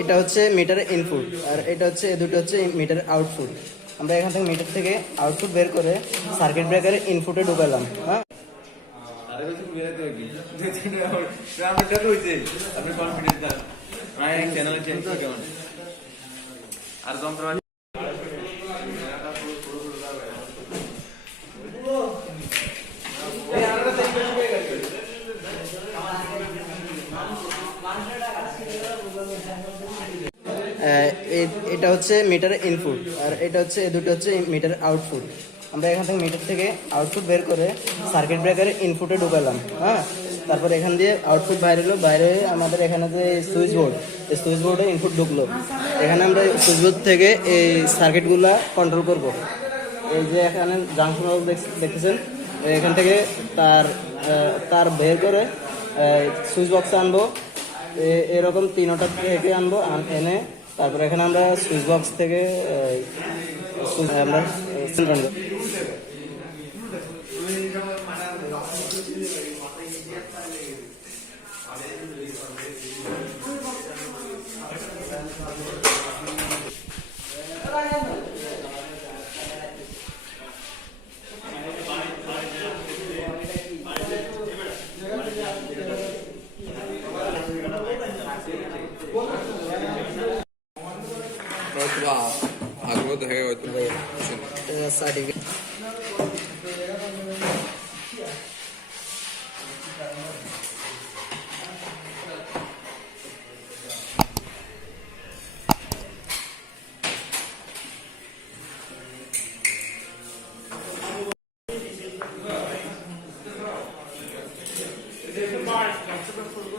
এটা হচ্ছে metre input আর এটা হচ্ছে দুটো হচ্ছে মিটার আউটপুট। আমরা এখান থেকে মিটার থেকে আউটপুট বের করে সার্কিট ব্রেকারে ইনপুটে ঢুকালাম। হ্যাঁ, এটা হচ্ছে মিটার ইনপুট আর এটা হচ্ছে দুটো হচ্ছে মিটার আউটপুট। আমরা এখান থেকে মিটার থেকে আউটপুট বের করে সার্কিট ব্রেকারে ইনপুটে ঢুকালাম। হ্যাঁ, তারপর এখান দিয়ে আউটপুট বাইরে হলো, বাইরে আমাদের এখানে যে সুইচ বোর্ড, এই সুইচ বোর্ডে ইনপুট ঢুকলো। এখানে আমরা সুইচ বোর্ড থেকে এই সার্কিটগুলা কন্ট্রোল করব। এই যে এখানে জাংশন দেখতেছেন, এখান থেকে তার বের করে সুইচ বক্সে আনবো। এরকম তিনটা থেকে আনবো, এনে তারপরে এখানে আমরা সুইচ বক্স থেকে আমরা আগ্রহ দেখা হয়তো সার্টিফিকেট। Bye.